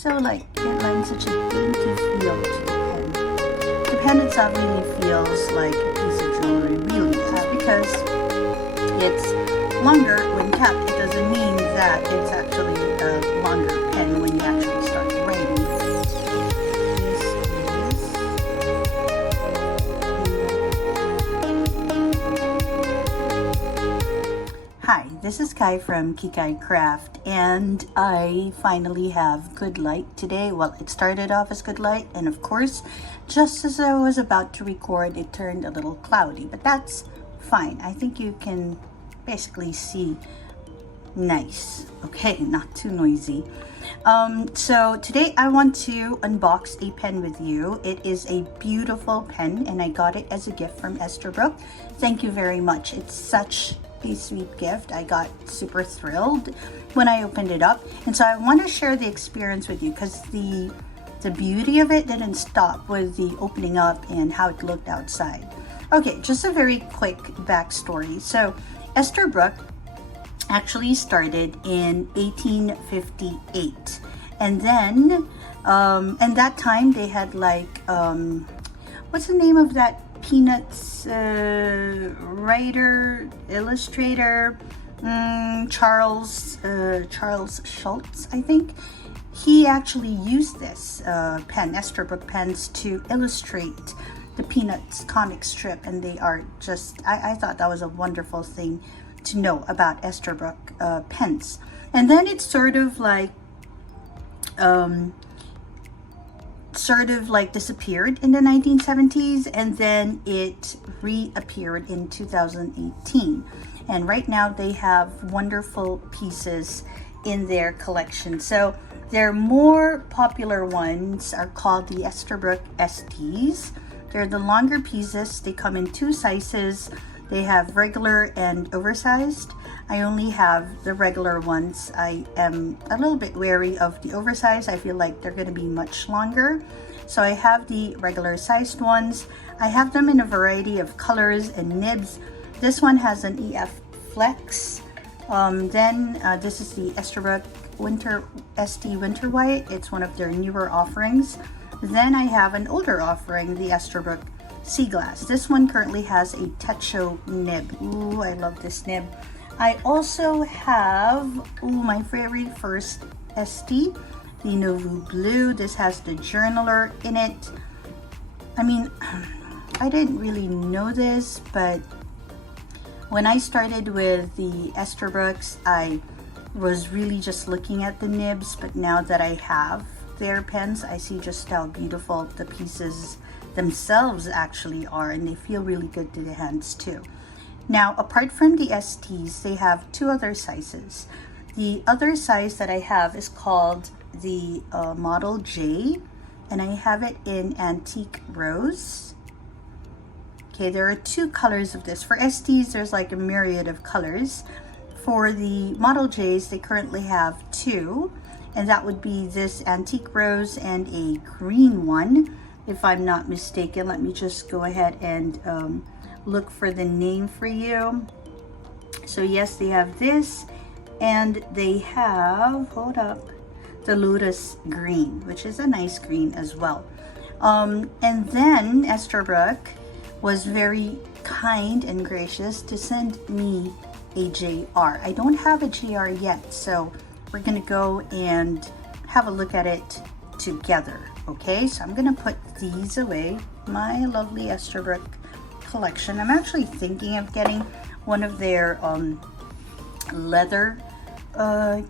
so like it lends such a dainty feel to the pen. The pen itself really feels like a piece of jewelry, really. Just because it's longer when kept, it doesn't mean that it's actually a longer pen when you actually start writing. Hi, this is Kai from Kikai Craft, and I finally have good light today. Well, it started off as good light, and of course, just as I was about to record, it turned a little cloudy, but that's fine. I think you can basically see nice. Okay, not too noisy. So today I want to unbox a pen with you. It is a beautiful pen, and I got it as a gift from Esterbrook. Thank you very much. It's such a sweet gift. I got super thrilled when I opened it up, and so I want to share the experience with you because the beauty of it didn't stop with the opening up and how it looked outside. Okay, just a very quick backstory. So Esterbrook actually started in 1858, and then and that time they had like what's the name of that Peanuts writer, illustrator, Charles Schultz, I think. He actually used this pen, Esterbrook pens, to illustrate the Peanuts comic strip, and they are just, I thought that was a wonderful thing to know about Esterbrook pens. And then it's sort of like disappeared in the 1970s, and then it reappeared in 2018. And right now they have wonderful pieces in their collection. So their more popular ones are called the Esterbrook STs. They're the longer pieces. They come in two sizes. They have regular and oversized. I only have the regular ones. I am a little bit wary of the oversized. I feel like they're going to be much longer. So I have the regular sized ones. I have them in a variety of colors and nibs. This one has an EF Flex. This is the Esterbrook ST Winter White. It's one of their newer offerings. Then I have an older offering, the Esterbrook Sea Glass. This one currently has a Techo nib. Ooh, I love this nib. I also have my very first ST, the Nauvoo Blue. This has the journaler in it. I mean, I didn't really know this, but when I started with the Esterbrooks, I was really just looking at the nibs, but now that I have their pens, I see just how beautiful the pieces themselves actually are, and they feel really good to the hands too. Now, apart from the STs, they have two other sizes. The other size that I have is called the Model J, and I have it in Antique Rose. Okay, there are two colors of this. For STs, there's like a myriad of colors. For the Model Js, they currently have two, and that would be this Antique Rose and a green one, if I'm not mistaken. Let me just go ahead and look for the name for you. So yes, they have this, and they have, hold up, the Lotus Green, which is a nice green as well. And then Esterbrook was very kind and gracious to send me a JR. I don't have a JR yet, so we're gonna go and have a look at it together. Okay, so I'm gonna put these away, my lovely Esterbrook collection. I'm actually thinking of getting one of their leather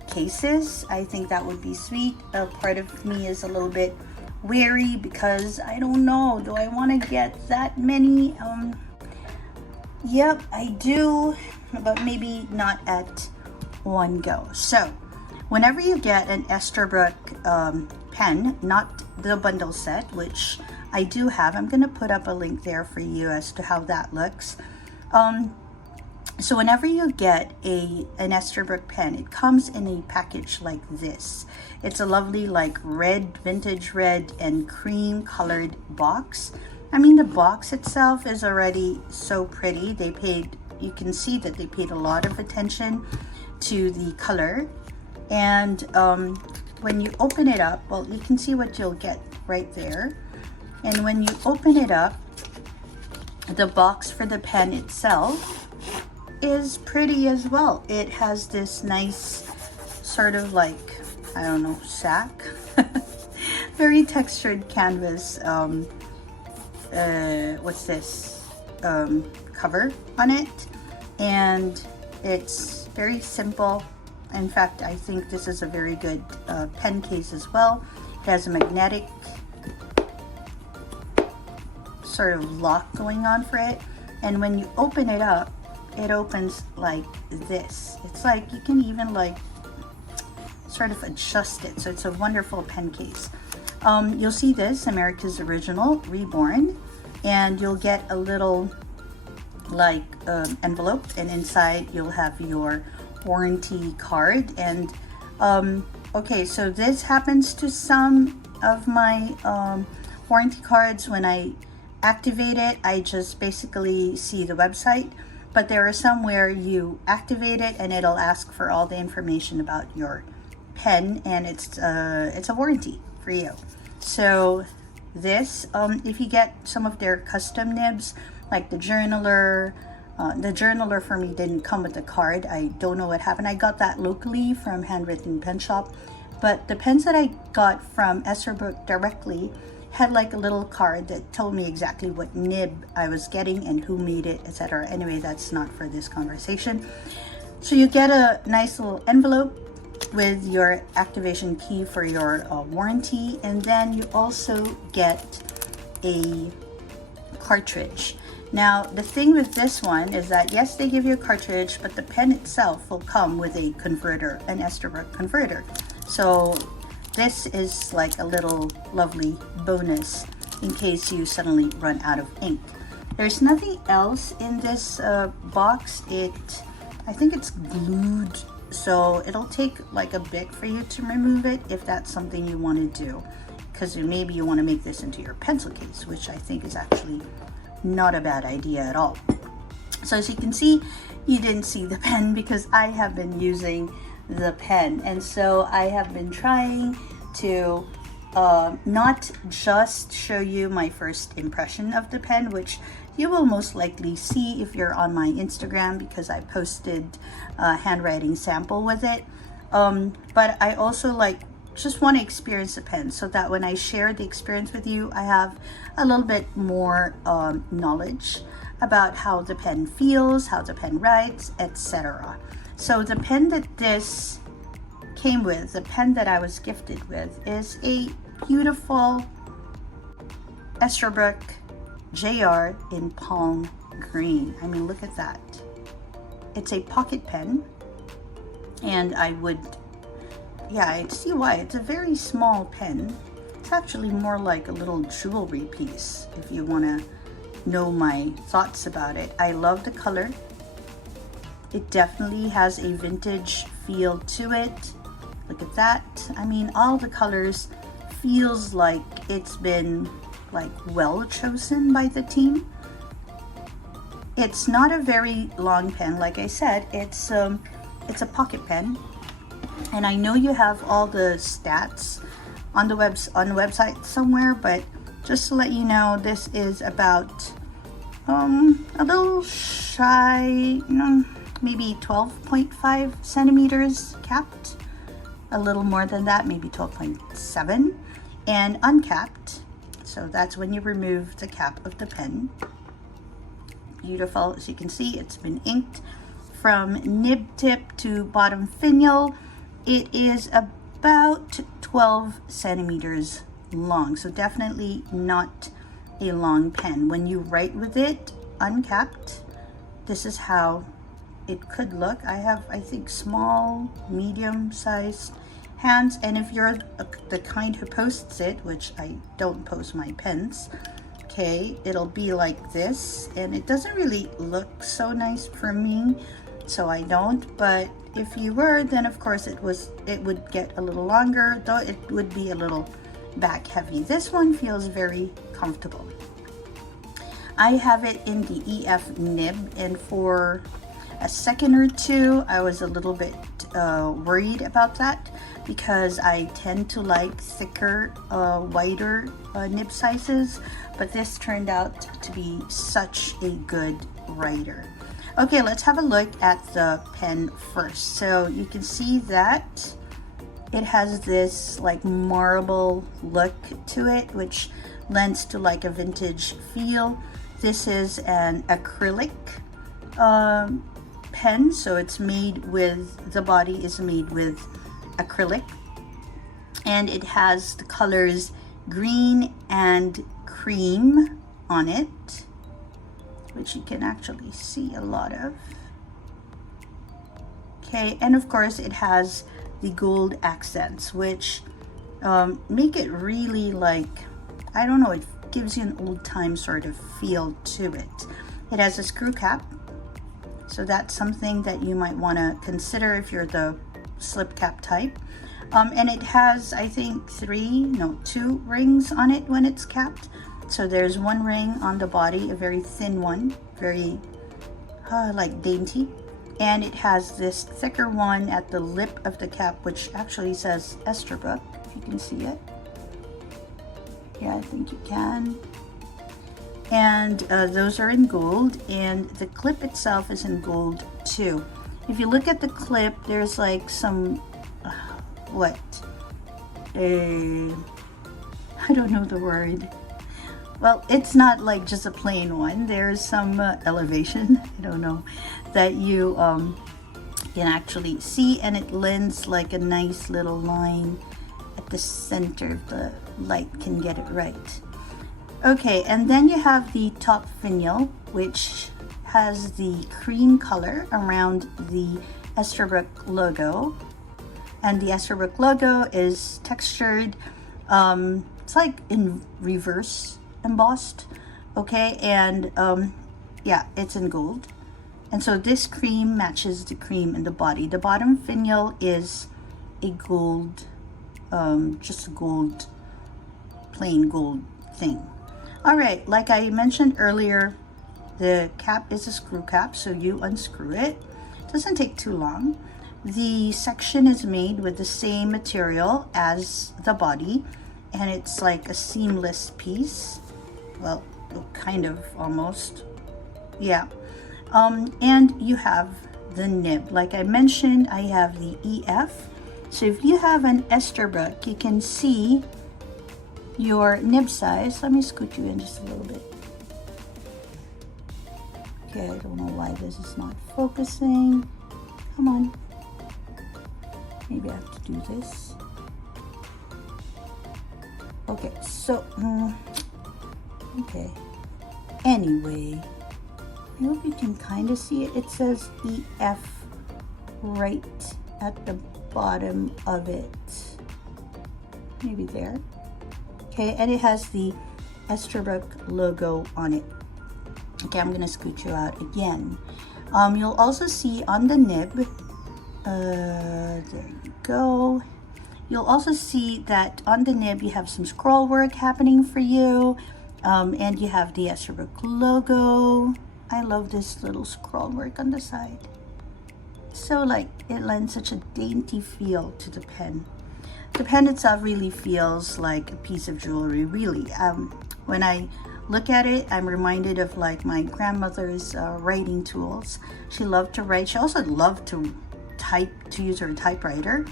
cases. I think that would be sweet. Part of me is a little bit wary because I don't know, do I want to get that many? Yep, I do, but maybe not at one go. So whenever you get an Esterbrook pen, not the bundle set, which I do have, I'm going to put up a link there for you as to how that looks. So whenever you get an Esterbrook pen, it comes in a package like this. It's a lovely like red, vintage red and cream colored box. I mean, the box itself is already so pretty. They paid, you can see that they paid a lot of attention to the color. And when you open it up, well, you can see what you'll get right there. And when you open it up, the box for the pen itself is pretty as well. It has this nice sort of like, I don't know, sack. Very textured canvas, what's this, cover on it. And it's very simple. In fact, I think this is a very good pen case as well. It has a magnetic sort of lock going on for it. And when you open it up, it opens like this. It's like you can even like sort of adjust it. So it's a wonderful pen case. You'll see this, America's Original Reborn, and you'll get a little like envelope, and inside you'll have your warranty card. And okay, so this happens to some of my warranty cards. When I activate it, I just basically see the website, but there are some where you activate it and it'll ask for all the information about your pen, and it's a warranty for you. So this, if you get some of their custom nibs, like the journaler for me didn't come with the card. I don't know what happened. I got that locally from Handwritten Pen Shop, but the pens that I got from Esterbrook directly had like a little card that told me exactly what nib I was getting and who made it, etc. Anyway, that's not for this conversation. So you get a nice little envelope with your activation key for your warranty, and then you also get a cartridge. Now, the thing with this one is that yes, they give you a cartridge, but the pen itself will come with a converter, an Esterbrook converter. So this is like a little lovely bonus in case you suddenly run out of ink. There's nothing else in this box. I think it's glued, so it'll take like a bit for you to remove it if that's something you want to do, because maybe you want to make this into your pencil case, which I think is actually not a bad idea at all. So as you can see, you didn't see the pen because I have been using the pen, and so I have been trying to not just show you my first impression of the pen, which you will most likely see if you're on my Instagram, because I posted a handwriting sample with it, but I also just want to experience the pen, so that when I share the experience with you, I have a little bit more knowledge about how the pen feels, how the pen writes, etc. So the pen that this came with, the pen that I was gifted with, is a beautiful Esterbrook JR in palm green. I mean, look at that. It's a pocket pen, and I see why. It's a very small pen. It's actually more like a little jewelry piece, if you want to know my thoughts about it. I love the color. It definitely has a vintage feel to it. Look at that. I mean, all the colors feels like it's been well chosen by the team. It's not a very long pen. Like I said, it's a pocket pen, and I know you have all the stats on the website somewhere, but just to let you know, this is about a little shy, maybe 12.5 centimeters capped, a little more than that, maybe 12.7, and uncapped. So that's when you remove the cap of the pen. Beautiful. As you can see, it's been inked from nib tip to bottom finial. It is about 12 centimeters long, so definitely not a long pen. When you write with it uncapped, this is how it could look. I have, I think, small, medium-sized hands, and if you're the kind who posts it, which I don't post my pens, okay, it'll be like this, and it doesn't really look so nice for me, so I don't. But if you were, then of course it would get a little longer, though it would be a little back heavy. This one feels very comfortable. I have it in the EF nib, and for a second or two, I was a little bit worried about that because I tend to like thicker, wider nib sizes, but this turned out to be such a good writer. Okay, let's have a look at the pen first. So you can see that it has this like marble look to it, which lends to like a vintage feel. This is an acrylic pen, so it's made with, the body is made with acrylic, and it has the colors green and cream on it, which you can actually see a lot of. Okay, and of course it has the gold accents, which make it really like, I don't know, it gives you an old time sort of feel to it. It has a screw cap, so that's something that you might want to consider if you're the slip cap type. And it has, I think, two rings on it when it's capped. So there's one ring on the body, a very thin one, very like dainty. And it has this thicker one at the lip of the cap, which actually says Esterbrook, if you can see it. Yeah, I think you can. And those are in gold, and the clip itself is in gold too. If you look at the clip, there's like some, I don't know the word. Well, it's not like just a plain one. There's some elevation, I don't know, that you can actually see, and it lends like a nice little line at the center if the light can get it right. Okay, and then you have the top finial, which has the cream color around the Esterbrook logo, and the Esterbrook logo is textured. It's like in reverse embossed, okay, and yeah, it's in gold, and so this cream matches the cream in the body. The bottom finial is a gold, just a gold, plain gold thing. All right, like I mentioned earlier, the cap is a screw cap, so you unscrew it. It doesn't take too long. The section is made with the same material as the body, and it's like a seamless piece. Well, kind of, almost. Yeah. And you have the nib. Like I mentioned, I have the EF. So if you have an Esterbrook, you can see your nib size. Let me scoot you in just a little bit. Okay, I don't know why this is not focusing. Come on. Maybe I have to do this. Okay, so, okay. Anyway, I hope you can kind of see it. It says EF right at the bottom of it. Maybe there. Okay, and it has the Esterbrook logo on it. Okay, I'm gonna scoot you out again. You'll also see on the nib, there you go. You'll also see that on the nib you have some scroll work happening for you, and you have the Esterbrook logo. I love this little scroll work on the side. So like, it lends such a dainty feel to the pen. The pen itself really feels like a piece of jewelry, really. When I look at it, I'm reminded of like my grandmother's writing tools. She loved to write. She also loved to type, to use her typewriter.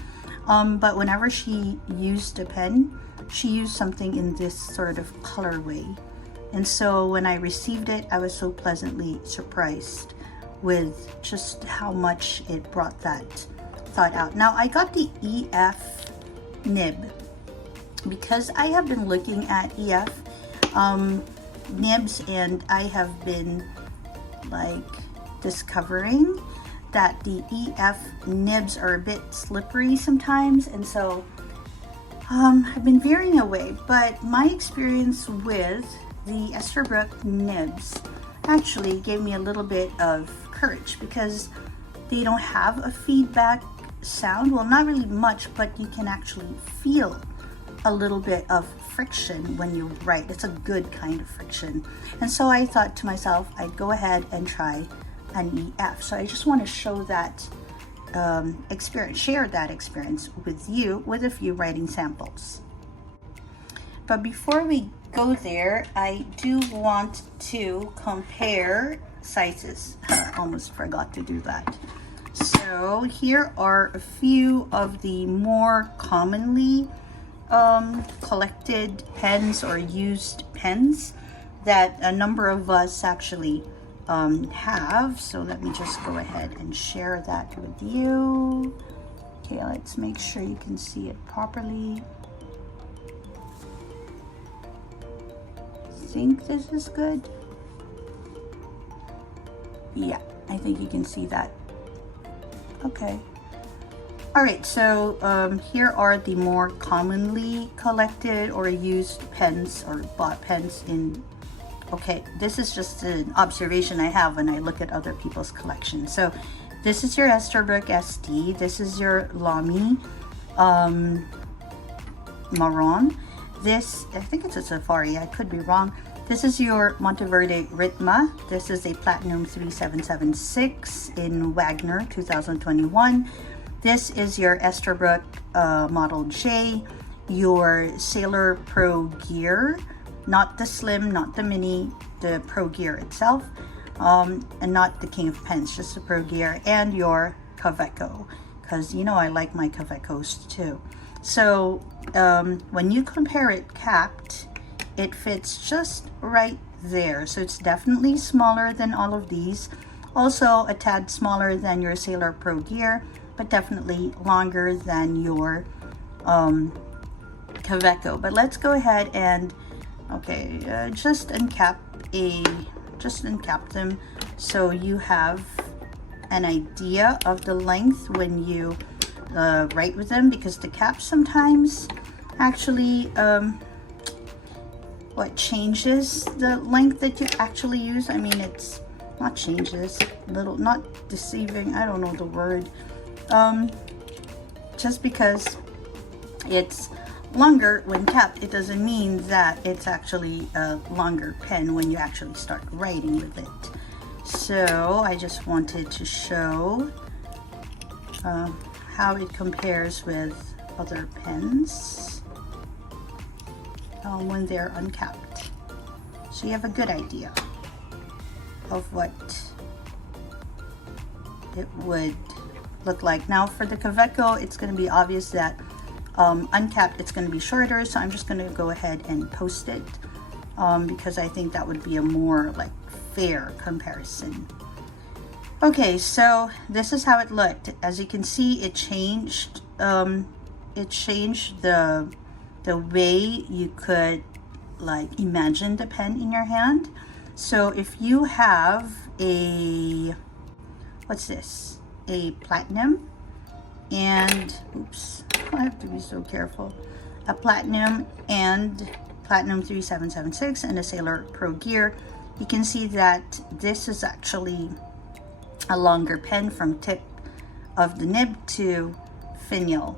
But whenever she used a pen, she used something in this sort of colorway. And so when I received it, I was so pleasantly surprised with just how much it brought that thought out. Now I got the EF nib because I have been looking at EF nibs, and I have been like discovering that the EF nibs are a bit slippery sometimes, and so I've been veering away. But my experience with the Esterbrook nibs actually gave me a little bit of courage because they don't have a feedback sound. Well, not really much, but you can actually feel a little bit of friction when you write. It's a good kind of friction. And so I thought to myself, I'd go ahead and try an EF. So I just want to show that experience, share that experience with you with a few writing samples. But before we go there, I do want to compare sizes. Almost forgot to do that. So here are a few of the more commonly collected pens or used pens that a number of us actually have. So let me just go ahead and share that with you. Okay, let's make sure you can see it properly. I think this is good. Yeah, I think you can see that. Okay. All right, so here are the more commonly collected or used pens or bought pens in. Okay, this is just an observation I have when I look at other people's collection. So this is your Esterbrook ST. This is your Lamy Marron. This, I think it's a Safari, I could be wrong. This is your Monteverde Ritma. This is a Platinum 3776 in Wagner 2021. This is your Esterbrook Model J, your Sailor Pro Gear, not the Slim, not the Mini, the Pro Gear itself, and not the King of Pens, just the Pro Gear, and your Kaweco, because you know I like my Kawecos too. So when you compare it capped, it fits just right there. So it's definitely smaller than all of these. Also a tad smaller than your Sailor Pro Gear, but definitely longer than your Kaweco. But let's go ahead and just uncap them so you have an idea of the length when you write with them, because the cap sometimes actually changes the length that you actually use. I mean, it's not changes, not deceiving, I don't know the word. Just because it's longer when capped, it doesn't mean that it's actually a longer pen when you actually start writing with it. So I just wanted to show how it compares with other pens when they're uncapped. So you have a good idea of what it would look like. Now for the Kaweco, it's going to be obvious that uncapped it's going to be shorter, so I'm just going to go ahead and post it because I think that would be a more like fair comparison. Okay, so this is how it looked. As you can see, it changed the way you could like imagine the pen in your hand. So if you have a, what's this, a platinum and, oops, I have to be so careful, a platinum and Platinum 3776 and a Sailor Pro Gear, you can see that this is actually a longer pen from tip of the nib to finial.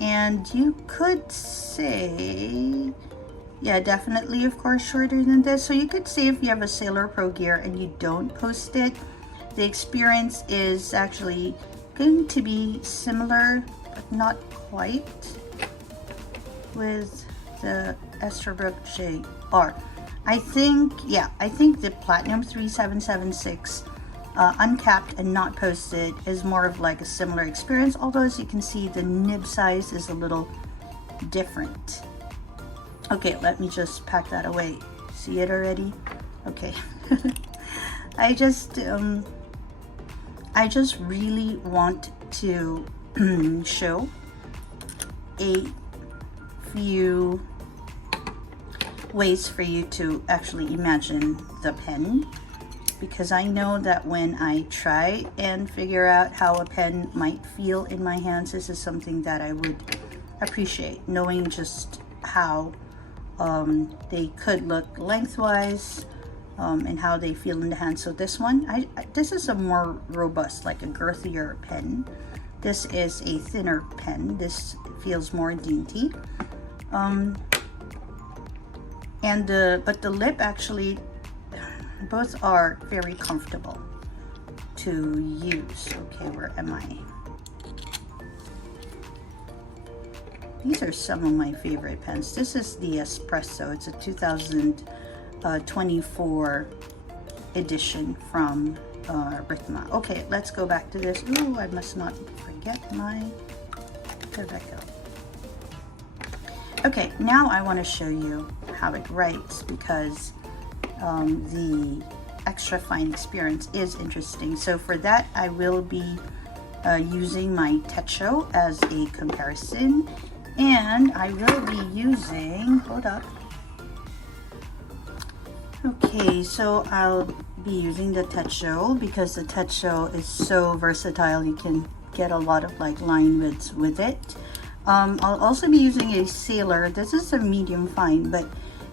And you could say, yeah, definitely, of course, shorter than this. So you could say if you have a Sailor Pro Gear and you don't post it, the experience is actually going to be similar, but not quite, with the Esterbrook JR. I think the Platinum 3776 uncapped and not posted is more of like a similar experience, although as you can see the nib size is a little different. Okay, let me just pack that away. See it already? Okay. I just really want to show a few ways for you to actually imagine the pen, because I know that when I try and figure out how a pen might feel in my hands, this is something that I would appreciate, knowing just how they could look lengthwise and how they feel in the hand. So this one, this is a more robust, like a girthier pen. This is a thinner pen. This feels more dainty. But the lip actually, Both are very comfortable to use. Okay, where am I? These are some of my favorite pens. This is the Espresso. It's a 2024 edition from Ritma. Okay, let's go back to this. Ooh, I must not forget my, there we go. Okay, now I want to show you how it writes, because the extra fine experience is interesting. So for that, I will be using my Techo as a comparison, and I will be using, hold up. Okay, so I'll be using the Techo because the Techo is so versatile. You can get a lot of like line widths with it. I'll also be using a Sailor. This is a medium fine, but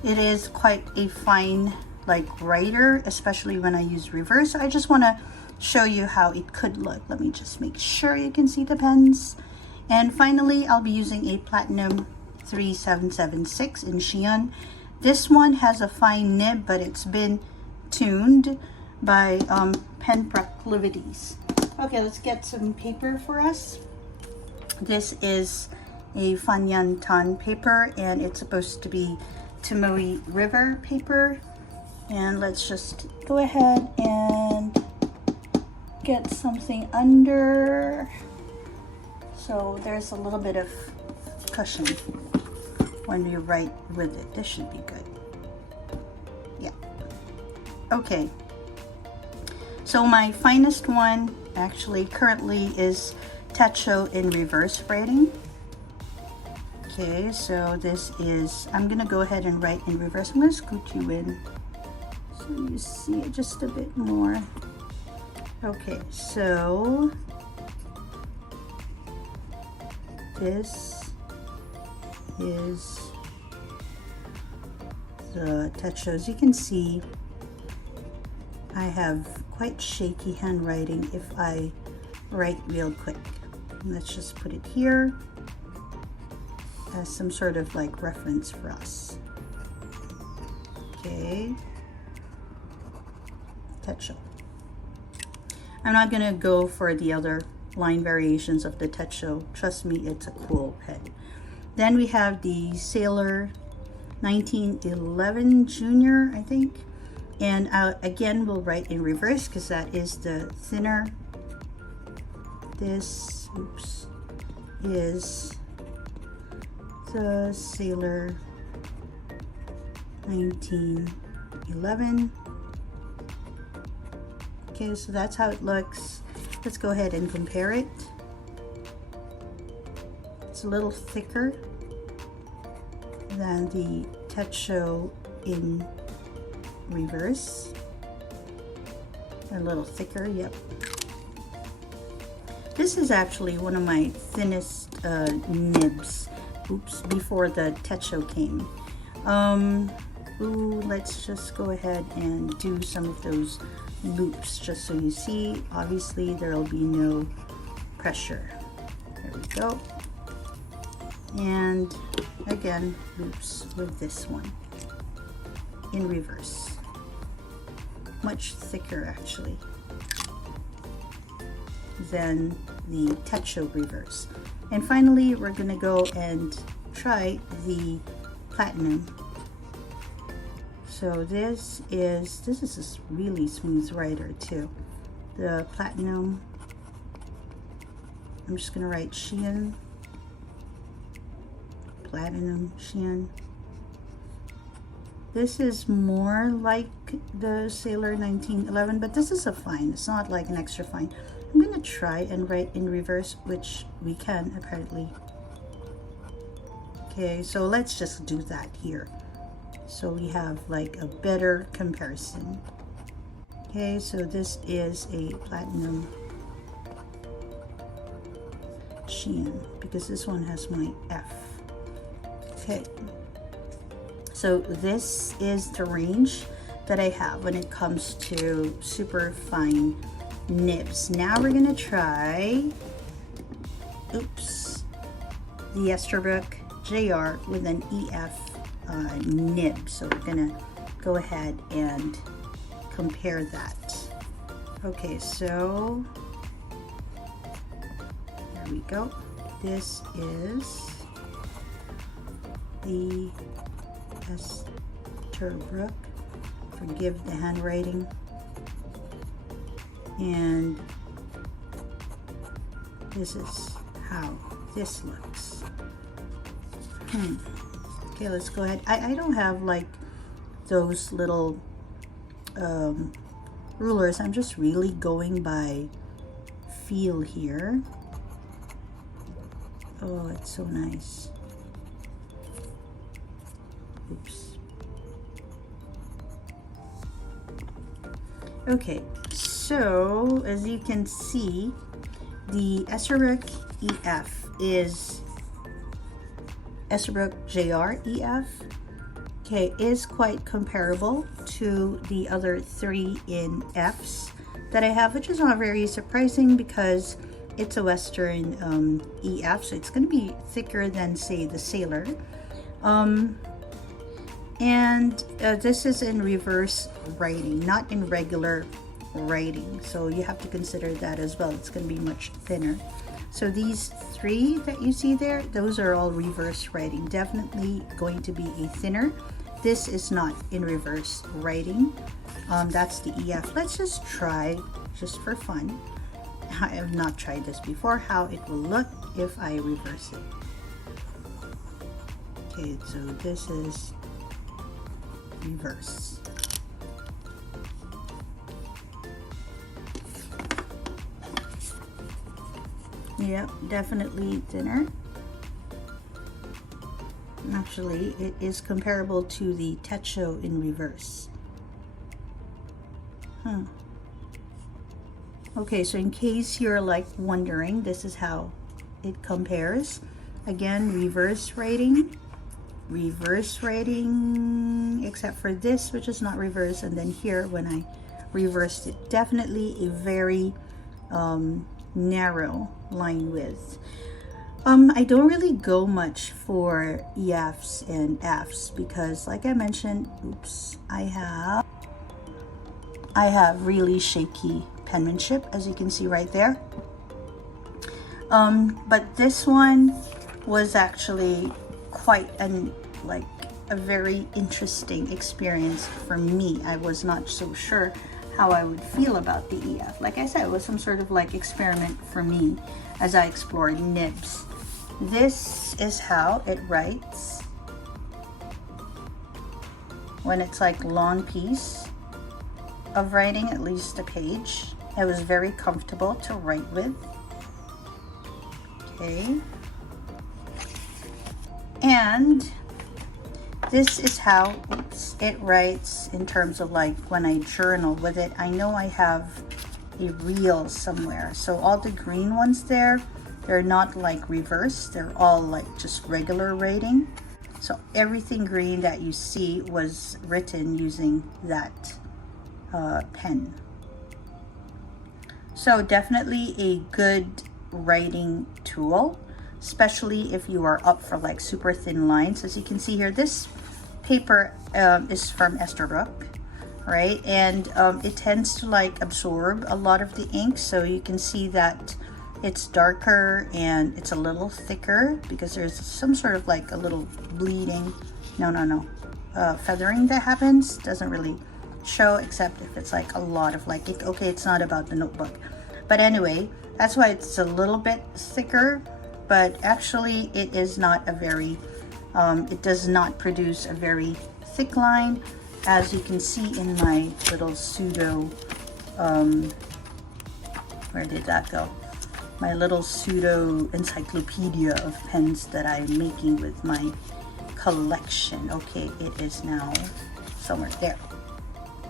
it is quite a fine like writer, especially when I use reverse. So I just want to show you how it could look. Let me just make sure you can see the pens. And finally, I'll be using a Platinum 3776 in Shein. This one has a fine nib, but it's been tuned by pen proclivities. Okay, let's get some paper for us. This is a Fanyan Tan paper, and it's supposed to be Tomoe River Paper. And let's just go ahead and get something under. So there's a little bit of cushion when you write with it. This should be good. Yeah. Okay. So my finest one actually currently is Techo in reverse writing. Okay, so this is, I'm gonna go ahead and write in reverse. I'm gonna scoot you in so you see it just a bit more. Okay, so this is the Techo. As you can see, I have quite shaky handwriting if I write real quick. Let's just put it here as some sort of like reference for us. Okay, Techo. I'm not gonna go for the other line variations of the Techo. Trust me, it's a cool pen. Then we have the Sailor 1911 Junior, I think. And again, we'll write in reverse because that is the thinner. This, oops, is the Sailor 1911. Okay, so that's how it looks. Let's go ahead and compare it. It's a little thicker than the Techo in reverse. A little thicker, yep. This is actually one of my thinnest nibs. Oops, before the Techo came. Let's just go ahead and do some of those loops just so you see. Obviously, there will be no pressure. There we go. And again, loops with this one in reverse. Much thicker actually than the Techo reverse. And finally, we're gonna go and try the Platinum. So this is a really smooth writer too. The Platinum. I'm just gonna write Shein. Platinum Shein. This is more like the Sailor 1911, but this is a fine. It's not like an extra fine. I'm gonna try and write in reverse, which we can apparently. Okay, so let's just do that here. So we have like a better comparison. Okay, so this is a Platinum Shein because this one has my F. Okay, so this is the range that I have when it comes to super fine nibs. Now we're gonna try, oops, the Esterbrook JR with an EF nib. So we're gonna go ahead and compare that. Okay, so there we go. This is the Esterbrook. Forgive the handwriting. And this is how this looks. Okay, let's go ahead. I don't have like those little rulers. I'm just really going by feel here. Oh, it's so nice. Oops. Okay, so as you can see, the Esterbrook EF is Esterbrook JR EF. Okay, is quite comparable to the other 3 in Fs that I have, which is not very surprising because it's a Western EF, so it's going to be thicker than, say, the Sailor. This is in reverse writing, not in regular writing, so you have to consider that as well. It's going to be much thinner. So these 3 that you see there, those are all reverse writing. Definitely going to be a thinner. This is not in reverse writing. That's the EF. Let's just try, just for fun. I have not tried this before, how it will look if I reverse it. Okay, so this is reverse. Yep, definitely thinner. Actually, it is comparable to the Techo in reverse. Okay, so in case you're like wondering, this is how it compares. Again, reverse writing, except for this, which is not reverse, and then here when I reversed it, definitely a very narrow line width. I don't really go much for EFs and Fs because, like I mentioned, oops, I have really shaky penmanship, as you can see right there. But this one was actually quite a very interesting experience for me. I was not so sure how I would feel about the EF. Like I said, it was some sort of like experiment for me as I explored nibs. This is how it writes when it's like long piece of writing, at least a page. It was very comfortable to write with. Okay. And this is how it writes in terms of like when I journal with it. I know I have a reel somewhere. So all the green ones there, they're not like reverse. They're all like just regular writing. So everything green that you see was written using that pen. So definitely a good writing tool, especially if you are up for like super thin lines. As you can see here, this paper is from Esterbrook, right? And it tends to like absorb a lot of the ink, so you can see that it's darker and it's a little thicker because there's some sort of like a little bleeding, feathering that happens. Doesn't really show except if it's like a lot of like ink. Okay, it's not about the notebook, but anyway, that's why it's a little bit thicker, but actually it is not a very it does not produce a very thick line, as you can see in my little pseudo where did that go, my little pseudo encyclopedia of pens that I'm making with my collection. Okay, it is now somewhere there.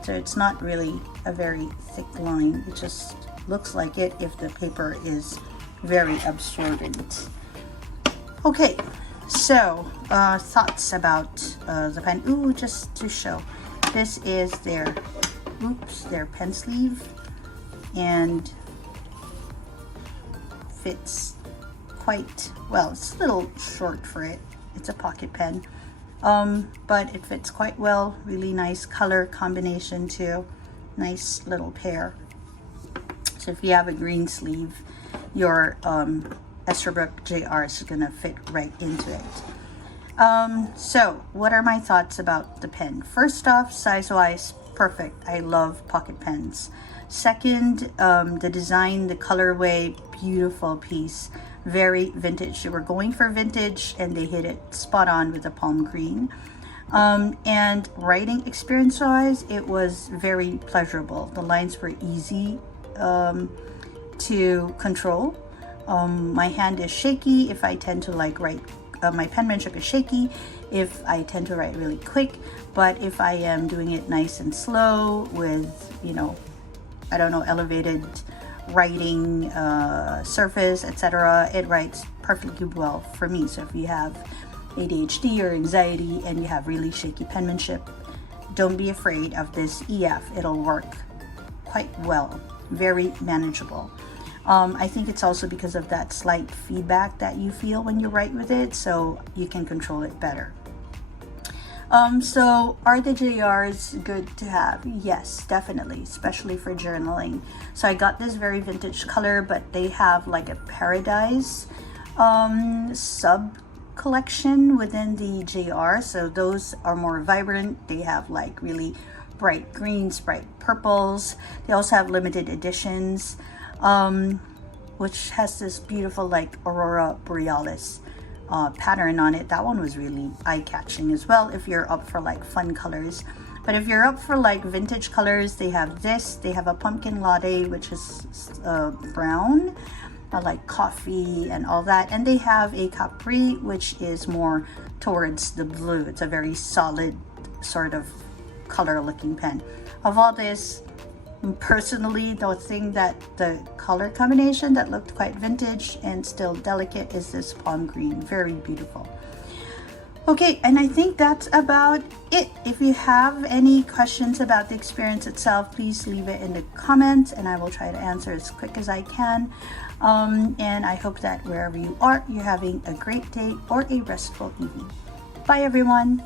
So it's not really a very thick line. It just looks like it if the paper is very absorbent. Okay, so thoughts about the pen. Ooh, just to show, this is their pen sleeve, and fits quite well. It's a little short for it. It's a pocket pen, but it fits quite well. Really nice color combination too. Nice little pair. So if you have a green sleeve, your Esterbrook JR is gonna fit right into it. So what are my thoughts about the pen? First off, size-wise, perfect. I love pocket pens. Second, the design, the colorway, beautiful piece. Very vintage. They were going for vintage and they hit it spot on with the palm green. And writing experience-wise, it was very pleasurable. The lines were easy to control. My hand is shaky if I tend to like write. My penmanship is shaky if I tend to write really quick, but if I am doing it nice and slow with, you know, I don't know, elevated writing surface, etc., it writes perfectly well for me. So if you have ADHD or anxiety and you have really shaky penmanship, don't be afraid of this EF. It'll work quite well, very manageable. I think it's also because of that slight feedback that you feel when you write with it, so you can control it better. So are the JRs good to have? Yes, definitely, especially for journaling. So I got this very vintage color, but they have like a Paradise sub collection within the JR. So those are more vibrant. They have like really bright greens, bright purples. They also have limited editions, which has this beautiful like Aurora Borealis pattern on it. That one was really eye-catching as well if you're up for like fun colors. But if you're up for like vintage colors, they have this. They have a pumpkin latte, which is brown, like coffee and all that. And they have a Capri, which is more towards the blue. It's a very solid sort of color looking pen. Of all this, personally, the thing that the color combination that looked quite vintage and still delicate is this palm green. Very beautiful. Okay, and I think that's about it. If you have any questions about the experience itself, please leave it in the comments and I will try to answer as quick as I can. And I hope that wherever you are, you're having a great day or a restful evening. Bye everyone.